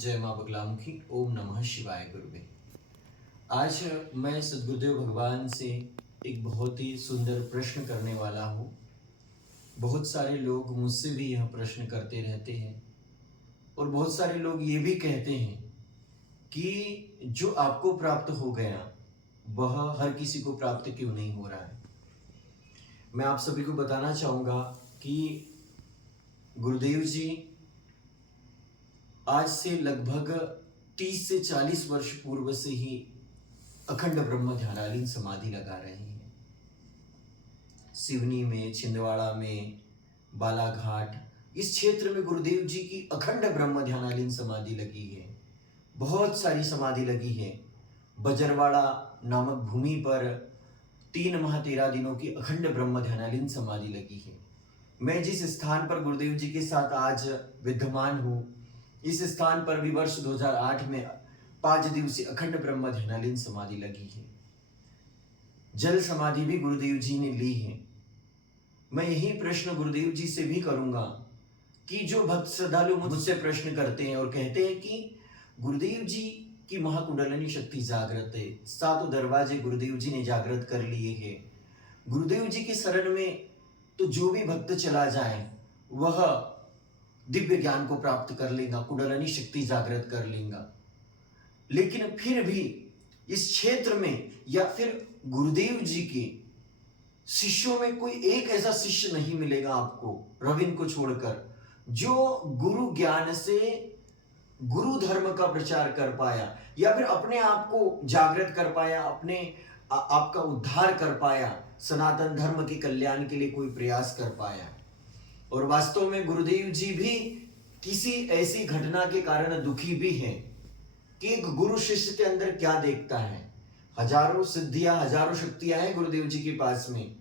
जय माँ बगलामुखी। ओम नमः शिवाय गुरुवे। आज मैं सद्गुरुदेव भगवान से एक बहुत ही सुंदर प्रश्न करने वाला हूँ। बहुत सारे लोग मुझसे भी यह प्रश्न करते रहते हैं और बहुत सारे लोग ये भी कहते हैं कि जो आपको प्राप्त हो गया वह हर किसी को प्राप्त क्यों नहीं हो रहा है। मैं आप सभी को बताना चाहूँगा कि गुरुदेव जी आज से लगभग 30 से 40 वर्ष पूर्व से ही अखंड ब्रह्म ध्यानालीन समाधि लगा रहे हैं। सिवनी में, छिंदवाड़ा में, बालाघाट, इस क्षेत्र में गुरुदेव जी की अखंड ब्रह्म ध्यानालीन समाधि लगी है। बहुत सारी समाधि लगी है। बजरवाड़ा नामक भूमि पर 3 माह 13 दिनों की अखंड ब्रह्म ध्यानालीन समाधि लगी है। मैं जिस स्थान पर गुरुदेव जी के साथ आज विद्यमान हूँ, इस स्थान पर भी वर्ष 2008 में 5 दिवसीय अखंड ब्रह्म ध्यानालीन समाधि लगी है। जल समाधि भी गुरुदेव जी ने ली है। मैं यही प्रश्न गुरुदेव जी से भी करूंगा कि जो भक्त श्रद्धालु मुझसे प्रश्न करते हैं और कहते हैं कि गुरुदेव जी की महाकुंडलिनी शक्ति जागृत है, 7 दरवाजे गुरुदेव जी ने जागृत कर लिए हैं। गुरुदेव जी की शरण में तो जो भी भक्त चला जाए वह दिव्य ज्ञान को प्राप्त कर लेगा, कुंडलिनी शक्ति जागृत कर लेगा। लेकिन फिर भी इस क्षेत्र में या फिर गुरुदेव जी के शिष्यों में कोई एक ऐसा शिष्य नहीं मिलेगा आपको रविंद्र को छोड़कर जो गुरु ज्ञान से गुरु धर्म का प्रचार कर पाया या फिर अपने आप को जागृत कर पाया, अपने आपका उद्धार कर पाया, सनातन धर्म के कल्याण के लिए कोई प्रयास कर पाया। और वास्तव में गुरुदेव जी भी किसी ऐसी घटना के कारण दुखी भी हैं कि एक गुरु शिष्य के अंदर क्या देखता है। हजारों सिद्धियां, हजारों शक्तियां हैं गुरुदेव जी के पास में,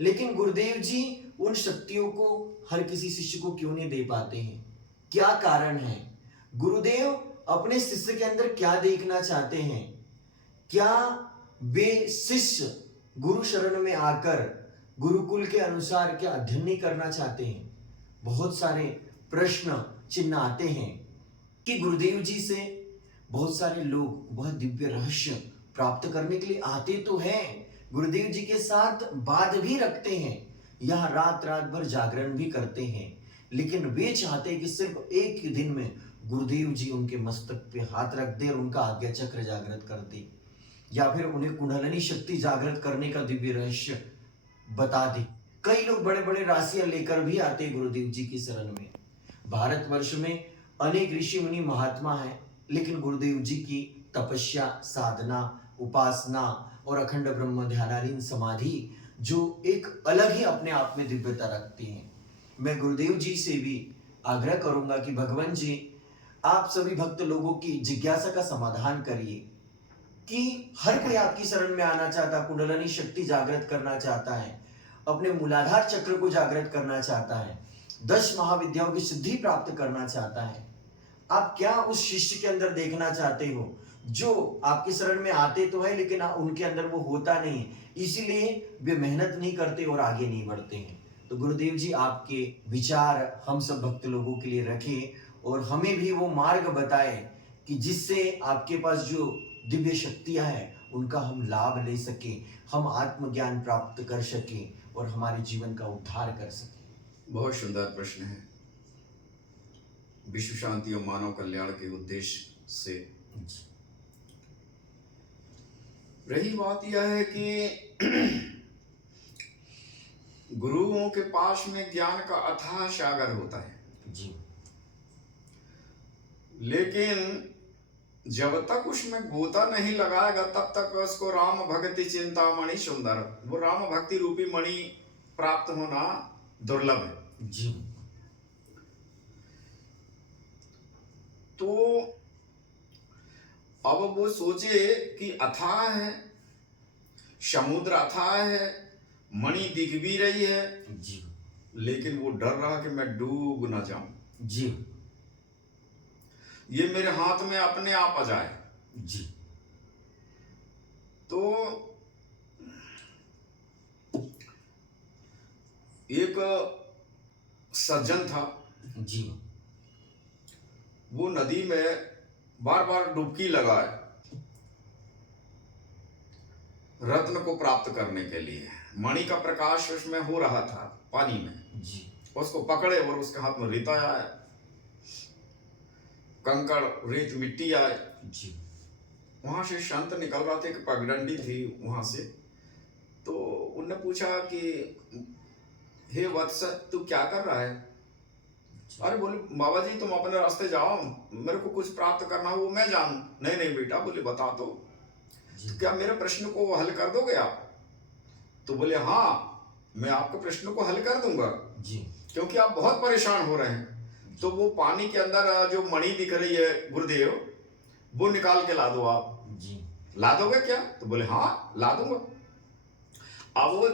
लेकिन गुरुदेव जी उन शक्तियों को हर किसी शिष्य को क्यों नहीं दे पाते हैं? क्या कारण है? गुरुदेव अपने शिष्य के अंदर क्या देखना चाहते हैं? क्या वे शिष्य गुरु शरण में आकर गुरुकुल के अनुसार क्या अध्ययन नहीं करना चाहते हैं? बहुत सारे प्रश्न चिन्ह आते हैं कि गुरुदेव जी से बहुत सारे लोग वह दिव्य रहस्य प्राप्त करने के लिए आते तो हैं, गुरुदेव जी के साथ बात भी रखते हैं, यह रात रात भर जागरण भी करते हैं, लेकिन वे चाहते हैं कि सिर्फ एक ही दिन में गुरुदेव जी उनके मस्तक पे हाथ रख दे और उनका आज्ञा चक्र जागृत कर दे, या फिर उन्हें कुंडलिनी शक्ति जागृत करने का दिव्य रहस्य बता दे। कई लोग बड़े बड़े राशियां लेकर भी आते हैं गुरुदेव जी की शरण में। भारतवर्ष में अनेक ऋषि मुनि महात्मा हैं, लेकिन गुरुदेव जी की तपस्या, साधना, उपासना और अखंड ब्रह्म ध्यानालीन समाधि जो एक अलग ही अपने आप में दिव्यता रखती हैं। मैं गुरुदेव जी से भी आग्रह करूंगा कि भगवान जी आप सभी भक्त लोगों की जिज्ञासा का समाधान करिए कि हर कोई आपकी शरण में आना चाहता, कुंडलिनी शक्ति जागृत करना चाहता है, अपने मूलाधार चक्र को जागृत करना चाहता है, 10 महाविद्याओं की सिद्धि प्राप्त करना चाहता है। आप क्या उस शिष्य के अंदर देखना चाहते हो जो आपकी शरण में आते तो है लेकिन उनके अंदर वो होता नहीं, इसीलिए वे मेहनत नहीं करते और आगे नहीं बढ़ते हैं। तो गुरुदेव जी आपके विचार हम सब भक्त लोगों के लिए रखें और हमें भी वो मार्ग बताए कि जिससे आपके पास जो दिव्य शक्तियां हैं उनका हम लाभ ले सके, हम आत्मज्ञान प्राप्त कर सके और हमारे जीवन का उद्धार कर सके। बहुत सुंदर प्रश्न है। विश्व शांति और मानव कल्याण के उद्देश्य से रही बात यह है कि गुरुओं के पास में ज्ञान का अथाह सागर होता है जी, लेकिन जब तक उसमें गोता नहीं लगाएगा तब तक उसको राम भक्ति चिंतामणि सुंदर, वो राम भक्ति रूपी मणि प्राप्त होना दुर्लभ है जी। तो अब वो सोचे कि अथाह है, समुद्र अथाह है, मणि दिख भी रही है जी, लेकिन वो डर रहा कि मैं डूब ना जाऊं, जी, ये मेरे हाथ में अपने आप आ जाए। जी। तो एक सज्जन था, जी, वो नदी में बार बार डुबकी लगाए रत्न को प्राप्त करने के लिए। मणि का प्रकाश उसमें हो रहा था पानी में जी उसको पकड़े और उसके हाथ में रेता आया, कंकड़ रेत मिट्टी आए। जी वहां से संत निकल रहा था, एक पगडंडी थी वहां से। तो उनने पूछा कि हे वत्स तू क्या कर रहा है? अरे बोले बाबा जी तुम अपने रास्ते जाओ, मेरे को कुछ प्राप्त करना हो वो मैं जानूं। नहीं नहीं बेटा, बोले बता दो, तो क्या मेरे प्रश्न को हल कर दोगे आप? तो बोले हाँ मैं आपके प्रश्न को हल कर दूंगा जी क्योंकि आप बहुत परेशान हो रहे हैं। तो वो पानी के अंदर जो मणि दिख रही है गुरुदेव, वो निकाल के ला दो आप। जी ला दोगे क्या? तो बोले हाँ ला दूंगा। अब वो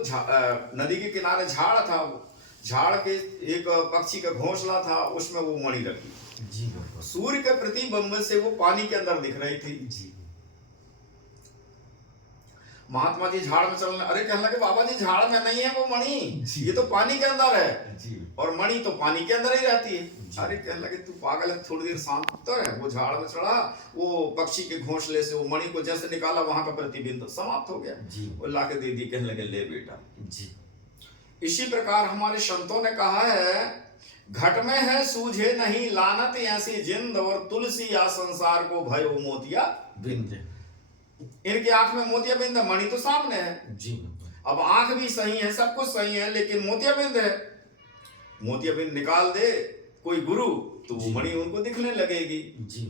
नदी के किनारे झाड़ था, झाड़ के एक पक्षी का घोंसला था, उसमें वो मणि रखी। जी बाबा। सूर्य के प्रतिबिंब से वो पानी के अंदर दिख रही थी। जी महात्मा जी झाड़ में चलने, अरे कहने लगे बाबा जी झाड़ में नहीं है वो मणि, जी। ये तो पानी के अंदर है। जी और मणि तो पानी के अंदर ही रहती है। जी। अरे कहने लगे तू पागल है, थोड़ी देर शांत तो है। वो झाड़ में चढ़ा, वो पक्षी के घोंसले से वो मणि को जैसे निकाला, वहां का प्रतिबिंब समाप्त हो गया। जी वो लाके दे दी, कहने लगे ले बेटा। जी इसी प्रकार हमारे संतों ने कहा है, घट में है सूझे नहीं लानत ऐसी जिंद, और तुलसी या संसार को भयो मोतिया बिंद। इनकी आंख में मोतिया बिंद है, मणि तो सामने है। जी अब आंख भी सही है, सब कुछ सही है, लेकिन मोतिया बिंद है। मोतिया बिंद निकाल दे कोई गुरु तो वो मणि उनको दिखने लगेगी। जी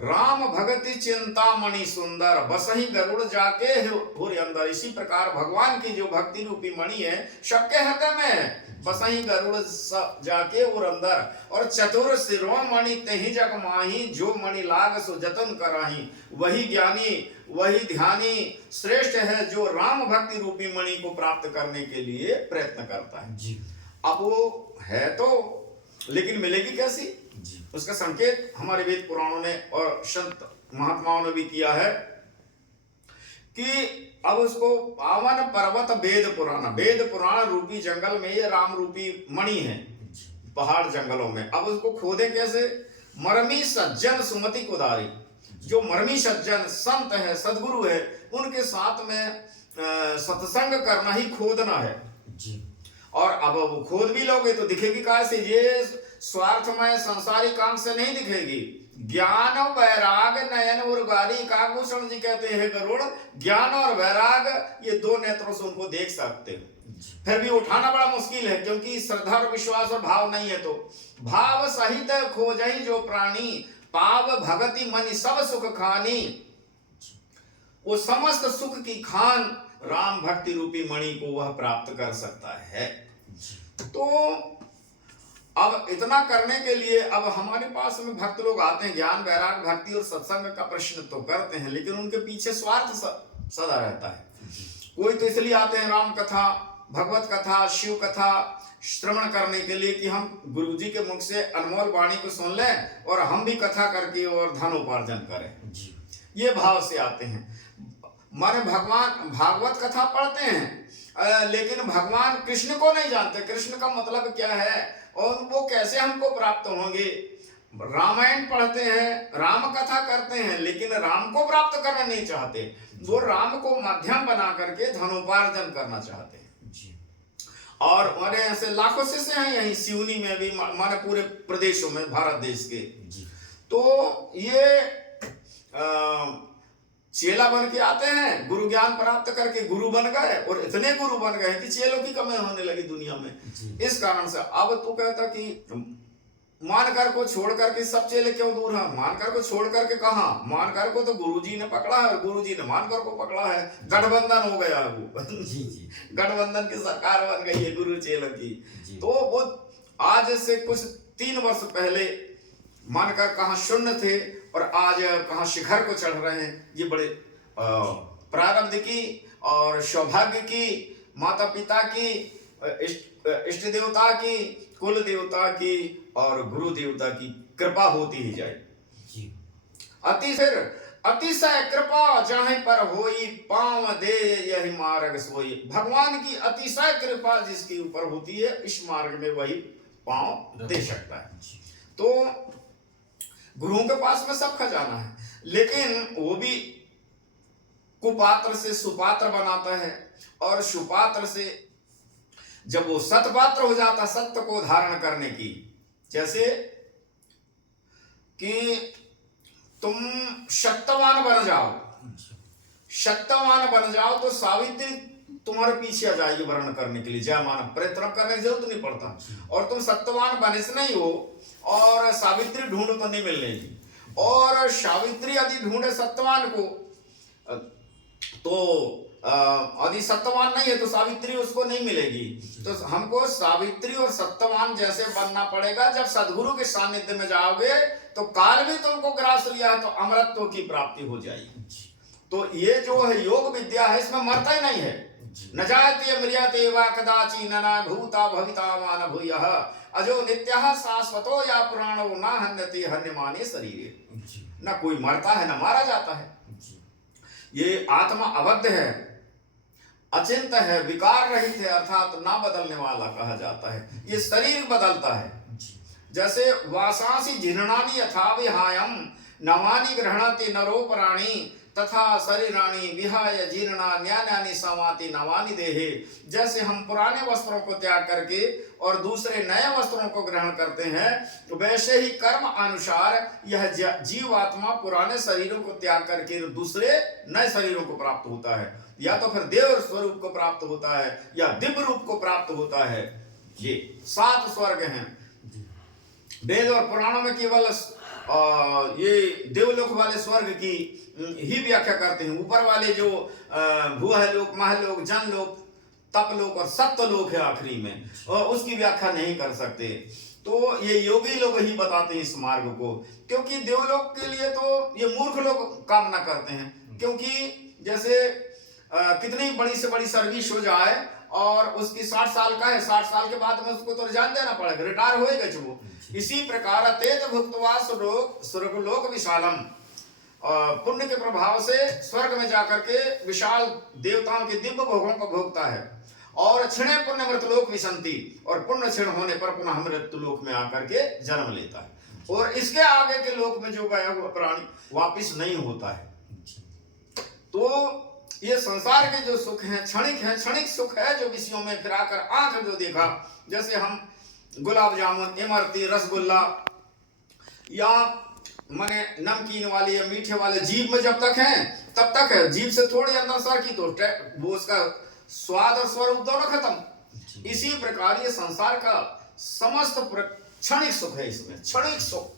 राम भगति चिंतामणि सुंदर, बसही गरुड़ जाके होर अंदर। इसी प्रकार भगवान की जो भक्ति रूपी मणि है सबके हृदय में है, बसही गरुड़ जाके और अंदर। और चतुर शिरोमणि तेहि जग माही, जो मणि लाग सो जतन कराही। वही ज्ञानी वही ध्यानी श्रेष्ठ है, जो राम भक्ति रूपी मणि को प्राप्त करने के लिए प्रयत्न करता है। जी अब वो है तो, लेकिन मिलेगी कैसी? जी उसका संकेत हमारे वेद पुराणों ने और संत महात्माओं ने भी किया है कि अब उसको पावन पर्वत वेद पुराण रूपी जंगल में ये राम रूपी मणि है, पहाड़ जंगलों में। अब उसको खोदे कैसे? मरमी सज्जन सुमति कुदारी, जो मरमी सज्जन संत है, सदगुरु है, उनके साथ में सत्संग करना ही खोदना है। जी और अब वो खोद भी लोगे तो दिखेगी कहाँ से? ये स्वार्थमय संसारी काम से नहीं दिखेगी। ज्ञान वैराग नयन उर्गारी, काकभूषण जी कहते हैं गरुड़ ज्ञान और वैराग ये दो नेत्रों से उनको देख सकते हो। फिर भी उठाना बड़ा मुश्किल है, क्योंकि श्रद्धा और विश्वास और भाव नहीं है। तो भाव सहित खोजहि जो प्राणी, पाव भगति मनि सब सुख खानी। वो समस्त सुख की खान राम भक्ति रूपी मणि को वह प्राप्त कर सकता है। तो अब इतना करने के लिए अब हमारे पास में भक्त लोग आते हैं, ज्ञान वैराग भक्ति और सत्संग का प्रश्न तो करते हैं, लेकिन उनके पीछे स्वार्थ सदा रहता है। कोई तो इसलिए आते हैं राम कथा, भगवत कथा, शिव कथा श्रवण करने के लिए कि हम गुरु जी के मुख से अनमोल वाणी को सुन लें और हम भी कथा करके और धनोपार्जन करें। ये भाव से आते हैं। माने भगवान भागवत कथा पढ़ते हैं, लेकिन भगवान कृष्ण को नहीं जानते, कृष्ण का मतलब क्या है और वो कैसे हमको प्राप्त होंगे। रामायण पढ़ते हैं, राम कथा करते हैं, लेकिन राम को प्राप्त करना नहीं चाहते। वो राम को माध्यम बना करके धनोपार्जन करना चाहते हैं। और माने ऐसे लाखों शिष्य हैं यहीं सिवनी में भी, माने पूरे प्रदेशों में, भारत देश के। तो ये चेला बन के आते हैं, गुरु ज्ञान प्राप्त करके गुरु बन गए, और इतने गुरु बन गए कि चेलों की कमी होने लगी दुनिया में। इस कारण से अब तू कहता कि मानकर को छोड़ करके सब चेले क्यों दूर हैं? मानकर को छोड़ करके कहाँ? मानकर को तो गुरुजी ने पकड़ा है और गुरुजी ने मानकर को पकड़ा है, गठबंधन हो गया है वो। गठबंधन की सरकार बन गई है गुरु चेलों की। तो वो आज से कुछ 3 वर्ष पहले मानकर कहाँ शून्य थे और आज कहाँ शिखर को चढ़ रहे हैं। ये बड़े प्रारब्ध की और सौभाग्य की, माता पिता की, इष्ट देवता की, कुल देवता की और गुरु देवता की कृपा होती ही जाए। अतिशय कृपा जहाँ पर होई, पांव दे यही मार्ग सोई। भगवान की अतिशय कृपा जिसके ऊपर होती है, इस मार्ग में वही पांव दे सकता है। तो गुरुओं के पास में सब खजाना है, लेकिन वो भी कुपात्र से सुपात्र बनाता है, और सुपात्र से जब वो सतपात्र हो जाता सत्य को धारण करने की, जैसे कि तुम शक्तवान बन जाओ, शक्तवान बन जाओ तो सावित्री तुम्हारे पीछे आ जाएगी वर्ण करने के लिए, जय मानव प्रयत्न करने की जरूरत नहीं पड़ता। और तुम सत्यवान बने से नहीं हो, और सावित्री ढूंढो तो नहीं मिलेगी, और सावित्री यदि ढूंढे सत्यवान को तो यदि सत्यवान नहीं है तो सावित्री उसको नहीं मिलेगी। तो हमको सावित्री और सत्यवान जैसे बनना पड़ेगा। जब सदगुरु के सानिध्य में जाओगे तो काल भी तुमको ग्रास लिया है तो अमरत्व की प्राप्ति हो जाएगी। तो ये जो है योग विद्या है, इसमें मरता ही नहीं है। न जायते म्रियते वा कदाचि न भूता भविता मान भूयः अजो नित्यः शाश्वतो या पुराणो न हन्यते हन्यमाने शरीरे। न कोई मरता है न मारा जाता है। ये आत्मा अबद्ध है, अचिंत है, विकार रहित है, अर्थात ना बदलने वाला कहा जाता है। ये शरीर बदलता है। जैसे वासांसी जीर्णानि यथा विहायम नवानि गृह्णाति नरो प्राणी तथा शरीराणि विहाय जीर्णा न्यान्यानि समाति नवानि देहे। जैसे हम पुराने वस्त्रों को त्याग करके और दूसरे नए वस्त्रों को ग्रहण करते हैं, तो वैसे ही कर्म अनुसार यह जीवात्मा पुराने शरीरों को त्याग करके दूसरे नए शरीरों को प्राप्त होता है। या तो फिर देव स्वरूप को प्राप्त होता है या दिव्य रूप को प्राप्त होता है। ये 7 स्वर्ग हैं। वेद और पुराणों में केवल ये देवलोक वाले स्वर्ग की ही व्याख्या करते हैं। ऊपर वाले जो भूलोक, महलोक, जनलोक, तपलोक और सत्यलोक है आखिरी में, और उसकी व्याख्या नहीं कर सकते। तो ये योगी लोग ही बताते हैं इस मार्ग को, क्योंकि देवलोक के लिए तो ये मूर्ख लोग कामना करते हैं। क्योंकि जैसे कितनी बड़ी से बड़ी सर्विस हो जाए और उसकी 60 साल का है, 60 साल के बाद में उसको तो रिजाइन देना पड़ेगा, रिटायर होएगा जो वो। इसी प्रकार तेज भुक्तवा स्वर्गलोक विशालम, पुण्य के प्रभाव से स्वर्ग में जाकर के विशाल देवताओं के दिव्य भोगों को भोगता है। और क्षणे पुण्य मृतलोक विसंति, और पुण्य क्षण होने पर पुनः मृत्युलोक में आकर के जन्म लेता है। और इसके आगे के लोक में जो गया हुआ प्राणी वापिस नहीं होता है। तो ये संसार के जो सुख हैं क्षणिक सुख है, जो विषयों में फिराकर आंख जो देखा, जैसे हम गुलाब जामुन, इमरती, रसगुल्ला या माने नमकीन वाले या मीठे वाले जीभ में जब तक हैं तब तक है। जीभ से थोड़ी अंदर सर की तो वो उसका स्वाद और स्वरूप दोनों खत्म। इसी प्रकार ये संसार का समस्त क्षणिक सुख है, इसमें क्षणिक सुख।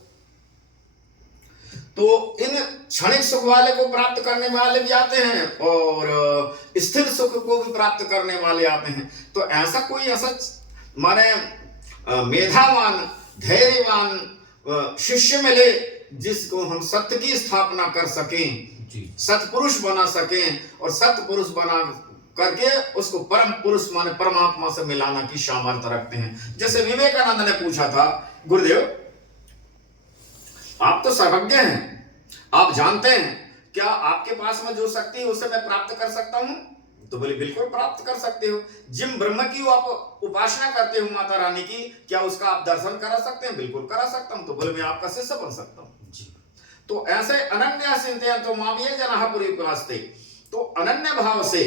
तो इन क्षणिक सुख वाले को प्राप्त करने वाले भी आते हैं और स्थिर सुख को भी प्राप्त करने वाले आते हैं। तो ऐसा कोई ऐसा माने मेधावान धैर्यवान शिष्य मिले जिसको हम सत्य की स्थापना कर सकें, सतपुरुष बना सकें, और सतपुरुष बना करके उसको परम पुरुष माने परमात्मा से मिलाना की सामर्थ्य रखते हैं। जैसे विवेकानंद ने पूछा था, गुरुदेव आप तो सर्वज्ञ हैं, आप जानते हैं, क्या आपके पास में जो शक्ति है उसे मैं प्राप्त कर सकता हूं? तो बोले बिल्कुल प्राप्त कर सकते हो। जिन ब्रह्म की आप उपासना करते हो माता रानी की, क्या उसका आप दर्शन करा सकते हैं? बिल्कुल करा सकता हूं। तो बोले मैं आपका शिष्य बन सकता हूं। तो ऐसे अनन्य चिंतन तो मामिये जनाः पुरी उपासते, तो अनन्य भाव से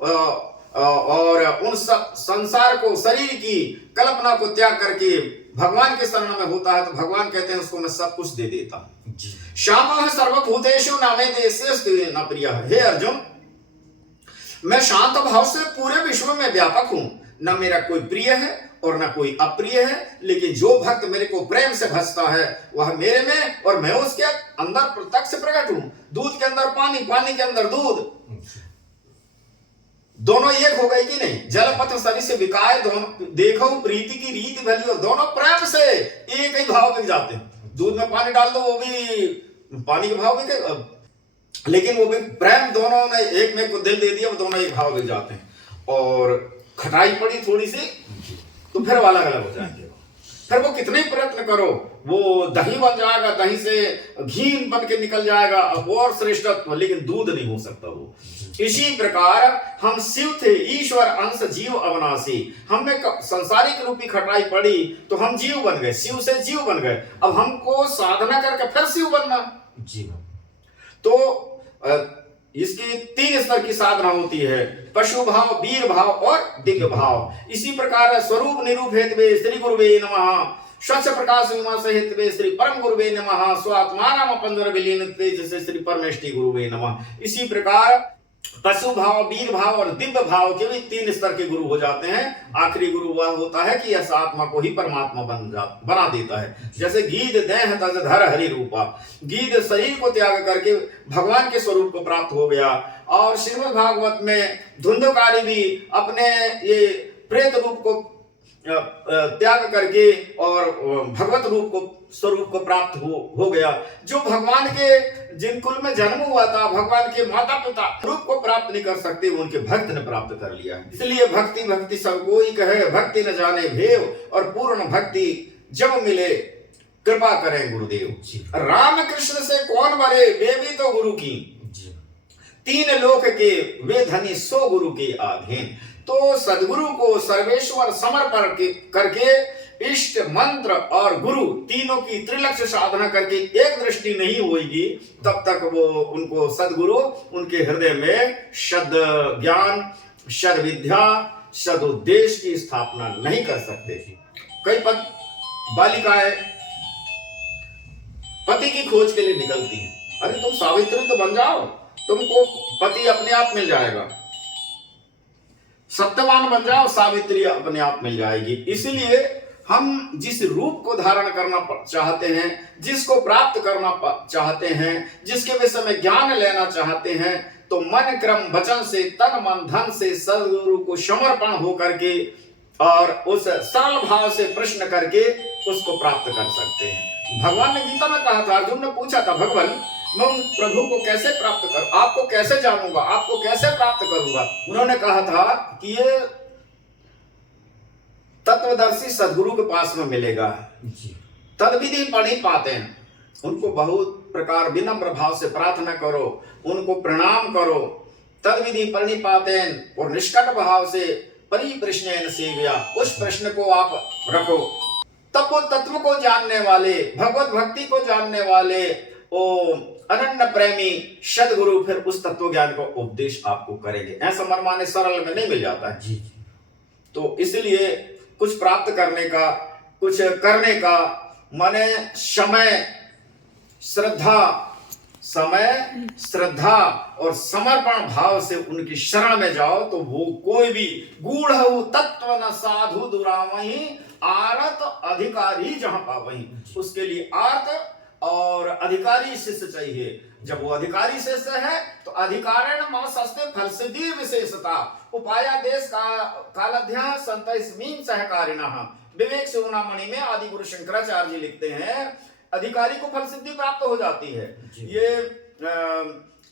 और उन सब संसार को, शरीर की कल्पना को त्याग करके भगवान के शरण में होता है, तो भगवान कहते हैं उसको मैं सब कुछ दे देता हूं। श्यामः सर्वभूतेषु नामे देशेऽस्ति न प्रियः। हे अर्जुन, मैं शांत भाव से पूरे विश्व में व्यापक हूं, न मेरा कोई प्रिय है और न कोई अप्रिय है, लेकिन जो भक्त मेरे को प्रेम से भजता है वह मेरे में और मैं उसके अंदर प्रत्यक्ष प्रकट हूं। दूध के अंदर पानी, पानी के अंदर दूध, दोनों एक हो गए कि नहीं? जलपथ सरी से विकाय दोनों देखो प्रीति की रीति भली, और दोनों प्रेम से एक ही भाव बिक जाते हैं। दूध में पानी डाल दो वो भी पानी के भाव बिके, लेकिन वो भी प्रेम, दोनों ने एक में को दिल दे दिया, वो दोनों एक भाव बिक जाते हैं। और खटाई पड़ी थोड़ी सी तो फिर अलग अलग हो जाएंगे। फिर वो कितने ही प्रयत्न करो, वो दही बन जाएगा, दही से घी बन के निकल जाएगा, अब और श्रेष्ठत्व, लेकिन दूध नहीं हो सकता वो। इसी प्रकार हम शिव थे, ईश्वर अंश जीव अविनाशी। हमें संसारिक रूपी खटाई पड़ी तो हम जीव बन गए, शिव से जीव बन गए। अब हमको साधना करके फिर शिव बनना जी। तो इसकी 3 स्तर की साधना होती है, पशु भाव, वीर भाव और दिव्य भाव। इसी प्रकार स्वरूप निरूप हेतवे श्री गुरुवे नमः, स्वच्छ प्रकाश विमास हेतवे श्री परम गुरुवे नमः, स्वात्माराम पंजर विलीन तेज से श्री परमेष्टि गुरुवे नमः। इसी प्रकार पशु भाव, वीर भाव और दिव्य भाव के भी 3 स्तर के गुरु हो जाते हैं। आखिरी गुरु वह होता है कि इस आत्मा को ही परमात्मा बना देता है। जैसे गीध देह तज धर हरि रूपा, गीध शरीर को त्याग करके भगवान के स्वरूप को प्राप्त हो गया। और श्रीमद् भागवत में धुंधकारी भी अपने ये प्रेत रूप को त्याग करके और भगवत रूप को स्वरूप को प्राप्त हो गया। जो भगवान के जिन कुल में जन्म हुआ था, भगवान के माता पिता रूप को प्राप्त नहीं कर सकते, वो उनके भक्त ने प्राप्त कर लिया। इसलिए भक्ति भक्ति सब कोई कहे, भक्ति न जाने भेव, और पूर्ण भक्ति जब मिले कृपा करें गुरुदेव। राम कृष्ण से कौन बरे, वे भी तो गुरु की 3 लोक के वे धनी 100 गुरु के अधीन। तो सदगुरु को सर्वेश्वर समर्पण करके इष्ट मंत्र और गुरु तीनों की त्रिलक्ष्य साधना करके एक दृष्टि नहीं होगी, तब तक वो उनको सदगुरु उनके हृदय में सद ज्ञान, सद विद्या, सद उद्देश्य की स्थापना नहीं कर सकते। कई बालिकाएं पति की खोज के लिए निकलती हैं, अरे तुम सावित्री तो बन जाओ, तुमको पति अपने आप मिल जाएगा, सत्यवान बन जाओ, सावित्री अपने आप मिल जाएगी। इसलिए हम जिस रूप को धारण करना चाहते हैं, जिसको प्राप्त करना चाहते हैं, जिसके विषय में ज्ञान लेना चाहते हैं, तो मन क्रम वचन से, तन मन धन से सदगुरु को समर्पण हो करके और उस सरल भाव से प्रश्न करके उसको प्राप्त कर सकते हैं। भगवान ने गीता में कहा था, अर्जुन ने पूछा था, भगवान मैं उन प्रभु को कैसे प्राप्त करूं, आपको कैसे जानूंगा, आपको कैसे प्राप्त करूंगा। उन्होंने कहा था कि ये तत्वदर्शी सदगुरु के पास में मिलेगा। तदविधि पढ़ी पाते हैं, उनको बहुत प्रकार विनम्र भाव से प्रार्थना करो, उनको प्रणाम करो। तदविधि पढ़ी पाते हैं और निष्कट भाव से परिप्रश्न सेव्या, उस प्रश्न को आप रखो। तब वो तत्व को जानने वाले, भगवत भक्ति को जानने वाले ओ अनन्य प्रेमी सदगुरु फिर उस तत्व ज्ञान का उपदेश आपको करेंगे। ऐसा मनमाने सरल में नहीं मिल जाता है। तो इसलिए कुछ प्राप्त करने का, कुछ करने का, माने समय श्रद्धा और समर्पण भाव से उनकी शरण में जाओ, तो वो कोई भी गूढ़ तत्व न साधु दुरावही, आरत अधिकारी जहां पावही। उसके लिए आर्त और अधिकारी शिष्य चाहिए। जब वो अधिकारी शिष्य है तो अधिकारण मां सस्ते फल सिद्धि विशेषता, उपाया देश का कालाध्या संत इसमीन सहकारिणः। विवेक शिरोमणि में आदि गुरु शंकराचार्य जी लिखते हैं, अधिकारी को फल सिद्धि प्राप्त हो जाती है। ये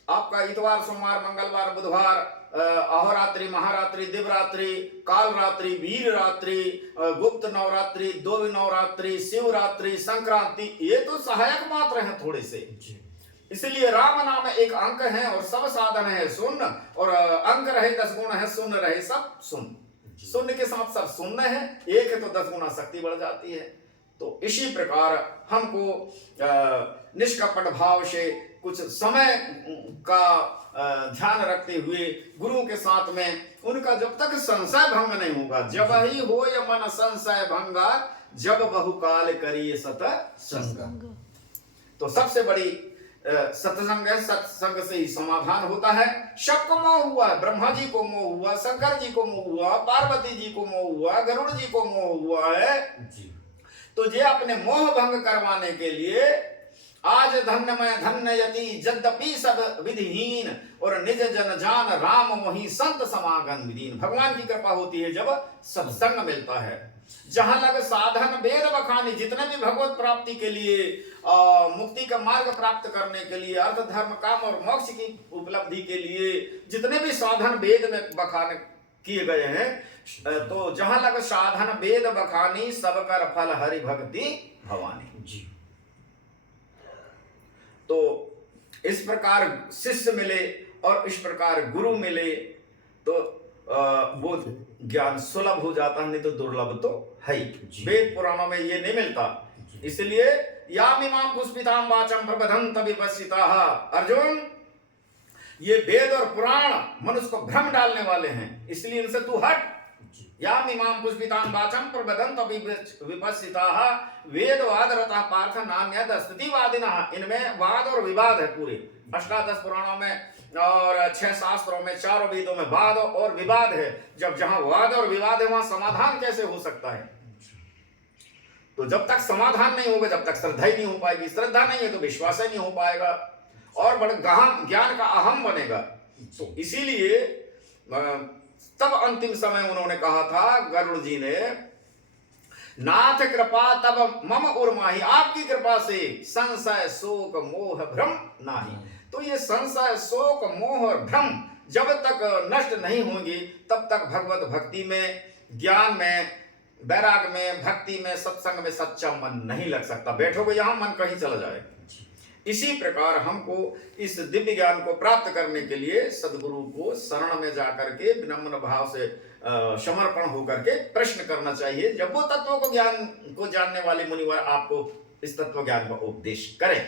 आपका इतवार, सोमवार, मंगलवार, बुधवार, अहोरात्रि, महारात्रि, दिवरात्रि, काल रात्रि, वीर रात्रि, गुप्त नवरात्रि, दो नवरात्रि, शिवरात्रि, संक्रांति, ये तो सहायक मात्र हैं थोड़े से। इसलिए राम नाम एक अंक है और सब साधन है शून्य, और अंक रहे 10 गुण है, शून्य रहे सब शून्य। शून्य के साथ सब शून्य है, एक है तो 10 गुना शक्ति बढ़ जाती है। तो इसी प्रकार हमको निष्कपट भाव से कुछ समय का ध्यान रखते हुए गुरुओं के साथ में उनका जब तक संशय भंग नहीं होगा, जब ही हो या मन संशय भंगा, जब बहुकाल करिए सत्संग। तो सबसे बड़ी सत्संग है, सत्संग से ही समाधान होता है। सबको मोह हुआ, ब्रह्मा जी को मोह हुआ, शंकर जी को मोह हुआ, पार्वती जी को मोह हुआ, गरुड़ जी को मोह हुआ है। तो ये अपने मोह भंग करवाने के लिए आज धन्य में धन्य यति यद्यपि सब विधिहीन, और निज जन जान राम मोहि संत समागम विदीन। भगवान की कृपा होती है जब सत्संग मिलता है। जहां लग साधन वेद बखानी, जितने भी भगवत प्राप्ति के लिए, मुक्ति का मार्ग प्राप्त करने के लिए, अर्थ धर्म काम और मोक्ष की उपलब्धि के लिए जितने भी साधन वेद में बखान किए गए हैं। तो जहां लग साधन वेद बखानी, सब कर फल हरि भक्ति भवानी। जी। तो इस प्रकार शिष्य मिले और इस प्रकार गुरु मिले तो वो ज्ञान सुलभ हो जाता है, नहीं तो दुर्लभ तो है ही। वेद पुराणों में ये नहीं मिलता। इसलिए याम इमाम पुष्पिताम वाचम प्रबधंत विपस्सिताः। अर्जुन, ये वेद और पुराण मनुष्य को भ्रम डालने वाले हैं, इसलिए इनसे तू हट। याम इमाम पुष्पिताम वाचम प्रबधंत विपस्सिताः वेद वाद रतः पार्थ नान्यद स्तुतिवादिनः। इनमें वाद और विवाद है पूरे। अष्टादश पुराणों में और 6 शास्त्रों में, 4 वेदों में वाद और विवाद है। जब जहां वाद और विवाद है, वहां समाधान कैसे हो सकता है? तो जब तक समाधान नहीं होगा, जब तक श्रद्धा ही नहीं हो पाएगी। श्रद्धा नहीं है तो विश्वास ही नहीं हो पाएगा और बड़े गहन ज्ञान का अहम बनेगा। तो इसीलिए तब अंतिम समय उन्होंने कहा था, गरुड़ जी ने, नाथ कृपा तब मम उर्माही, आपकी कृपा से संशय शोक मोह भ्रम नाही। तो ये संशय शोक मोह और भ्रम जब तक नष्ट नहीं होंगी, तब तक भगवत भक्ति में, ज्ञान में, वैराग में, भक्ति में, सत्संग में सच्चा मन नहीं लग सकता। बैठोगे यहां, मन कहीं चला जाएगा। इसी प्रकार हमको इस दिव्य ज्ञान को प्राप्त करने के लिए सदगुरु को शरण में जाकर के विनम्र भाव से समर्पण होकर के प्रश्न करना चाहिए। जब वो तत्वों को ज्ञान को जानने वाले मुनिवर आपको इस तत्व ज्ञान का उपदेश करें।